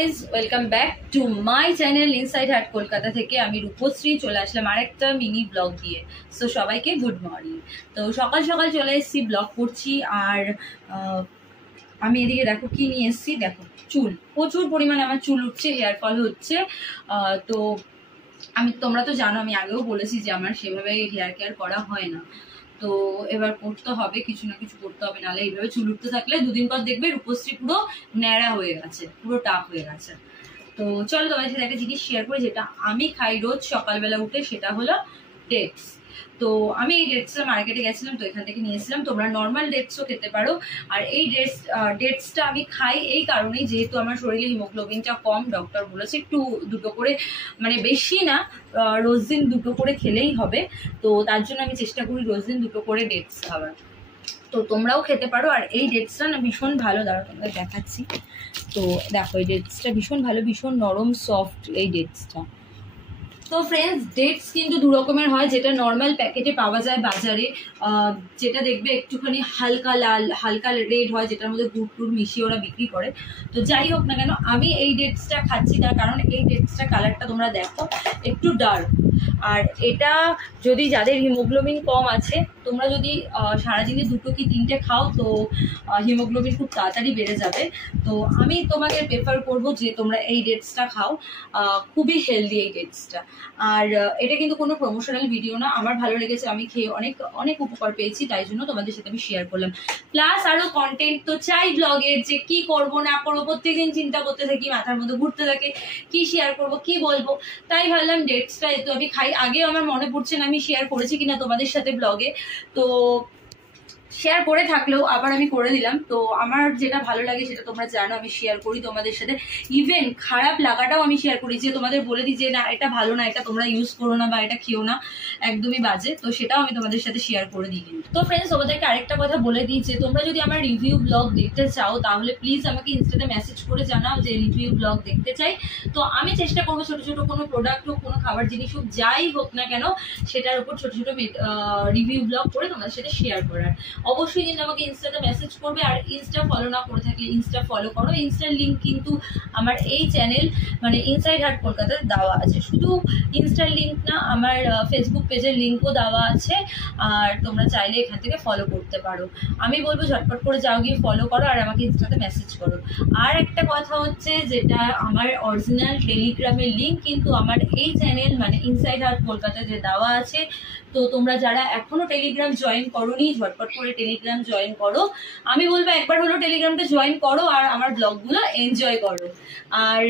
Guys, welcome back to my channel inside heart Kolkata থেকে আমি রূপশ্রী চলে আসলাম আরেকটা মিনি ব্লগ দিয়ে। সো সবাইকে গুড মর্নিং। তো সকাল সকাল চলে এসেছি, ব্লগ করছি। আর আমি এদিকে দেখো কি নিয়ে এসেছি, দেখো চুল, প্রচুর পরিমাণে আমার চুল উঠছে, হেয়ার ফল হচ্ছে। তো তোমরা তো জানো, আমি আগেও বলেছি যে আমার সেভাবে হেয়ার কেয়ার করা হয় না। তো এবার করতে হবে, কিছু না কিছু করতে হবে, নাহলে এইভাবে চুল উঠতে থাকলে দুদিন পর দেখবে রূপশ্রী পুরো ন্যাড়া হয়ে গেছে, পুরো টাক হয়ে গেছে। তো চলো তোমাদের সাথে একটা জিনিস শেয়ার করি, যেটা আমি খাই রোজ সকালবেলা উঠে, সেটা হলো ডেটস। তো আমি এই ডেটসটা মার্কেটে গেছিলাম, তো এখান থেকে নিয়েছিলাম। তোমরা নর্মাল ডেটসও খেতে পারো। আর এই ডেটসটা আমি খাই এই কারণেই, যেহেতু আমার শরীরে হিমোগ্লোবিনটা কম, ডক্টর বলেছে একটু দুটো করে, মানে বেশি না, রোজ দিন দুটো করে খেলেই হবে। তো তার জন্য আমি চেষ্টা করি রোজ দিন দুটো করে ডেটস খাবার। তো তোমরাও খেতে পারো। আর এই ডেটসটা না ভীষণ ভালো, দাঁড়াও তোমাদের দেখাচ্ছি। তো দেখো এই ডেটসটা ভীষণ ভালো, ভীষণ নরম সফট এই ডেটসটা। তো ফ্রেন্ডস, ডেটস কিন্তু দু রকমের হয়, যেটা নর্মাল প্যাকেটে পাওয়া যায় বাজারে, যেটা দেখবে একটুখানি হালকা লাল হালকা রেড হয়, যেটার মধ্যে গুড় টুড় মিশিয়ে ওরা বিক্রি করে। তো যাই হোক না কেন, আমি এই ডেটসটা খাচ্ছি, তার কারণ এই ডেটসটা কালারটা তোমরা দেখো একটু ডার্ক। আর এটা যদি যাদের হিমোগ্লোবিন কম আছে, তোমরা যদি সারাদিনে দুটো কি তিনটে খাও, তো হিমোগ্লোবিন খুব তাড়াতাড়ি বেড়ে যাবে। তো আমি তোমাকে প্রেফার করব যে তোমরা এই ডেটসটা খাও, খুবই হেলদি এই ডেটসটা। আর এটা কিন্তু কোনো প্রমোশনাল ভিডিও না, আমার ভালো লেগেছে, আমি খেয়ে অনেক অনেক উপকার পেয়েছি, তাই জন্য তোমাদের সাথে আমি শেয়ার করলাম। প্লাস আরো কন্টেন্ট তো চাই ব্লগের, যে কি করব না করবো প্রত্যেকদিন চিন্তা করতে থাকি, মাথার মধ্যে ঘুরতে থাকে কি শেয়ার করব কি বলবো। তাই ভাবলাম ডেটসটা যেহেতু আমি খাই, আগেও আমার মনে পড়ছে না আমি শেয়ার করেছি কিনা তোমাদের সাথে ব্লগে, তো শেয়ার করে থাকলেও আবার আমি করে দিলাম। তো আমার যেটা ভালো লাগে সেটা তোমরা জানো, আমি শেয়ার করি তোমাদের সাথে। ইভেন খারাপ লাগাটাও আমি শেয়ার করি, যে তোমাদের বলে দিই যে না এটা ভালো না, এটা তোমরা ইউজ করো না বা এটা খেও না, একদমই বাজে। তো সেটাও আমি তোমাদের সাথে শেয়ার করে দিই। কিন্তু তো ফ্রেন্ডস, তোমাদেরকে আরেকটা কথা বলে দিই, যে তোমরা যদি আমার রিভিউ ব্লগ দেখতে চাও, তাহলে প্লিজ আমাকে ইনস্টাতে মেসেজ করে জানাও যে রিভিউ ব্লগ দেখতে চাই। তো আমি চেষ্টা করবো ছোট ছোট কোনো প্রোডাক্ট হোক, কোনো খাবার জিনিস হোক, যাই হোক না কেন, সেটার উপর ছোট ছোট রিভিউ ব্লগ করে তোমাদের সাথে শেয়ার করার। অবশ্যই কিন্তু আমাকে ইনস্টাতে মেসেজ করবে। আর ইনস্টা ফলো না করে থাকলে ইনস্টা ফলো করো। ইনস্টার লিঙ্ক কিন্তু আমার এই চ্যানেল মানে ইনসাইড হার্ট কলকাতায় দেওয়া আছে। শুধু ইনস্টার লিঙ্ক না, আমার ফেসবুক পেজের লিঙ্কও দেওয়া আছে। আর তোমরা চাইলে এখান থেকে ফলো করতে পারো। আমি বলবো ঝটপট করে যাও, গিয়ে ফলো করো আর আমাকে ইনস্টাতে মেসেজ করো। আর একটা কথা হচ্ছে, যেটা আমার অরিজিনাল টেলিগ্রামের লিঙ্ক কিন্তু আমার এই চ্যানেল মানে ইনসাইড হার্ট কলকাতায় যে দেওয়া আছে। তো তোমরা যারা এখনো টেলিগ্রাম জয়েন করোনি, ঝটপট করে টেলিগ্রাম জয়েন করো। আমি বলবো একবার হলো টেলিগ্রামটা জয়েন করো আর আমার ব্লগগুলো এনজয় করো। আর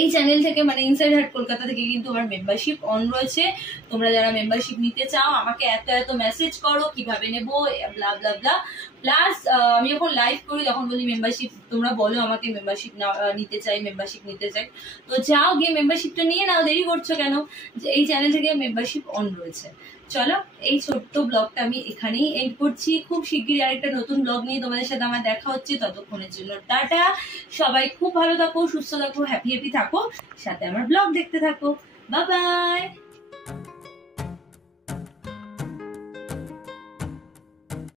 এই চ্যানেল থেকে মানে ইনসাইড হার্ট কলকাতা থেকে কিন্তু আমার মেম্বারশিপ অন রয়েছে। তোমরা যারা মেম্বারশিপ নিতে চাও, আমাকে এত এত মেসেজ করো কিভাবে নেবো, ব্লা ব্লা ব্লা। প্লাস আমি যখন লাইভ করি তখন বলি মেম্বারশিপ, তোমরা বলো আমাকে মেম্বারশিপ নিতে চাই, মেম্বারশিপ নিতে চাই। তো যাও গিয়ে মেম্বারশিপটা নিয়ে নাও, দেরি করছো কেন? এই চ্যানেল থেকে মেম্বারশিপ অন রয়েছে। চলো, এই ছোট্ট ব্লগটা আমি এখানেই এন্ড করছি। খুব শিগগিরই আরেকটা নতুন ব্লগ নিয়ে তোমাদের সাথে আমার দেখা হচ্ছে। ততক্ষণের জন্য টাটা। সবাই খুব ভালো থাকো, সুস্থ থাকো, হ্যাপি হ্যাপি থাকো, সাথে আমার ব্লগ দেখতে থাকো। Bye bye.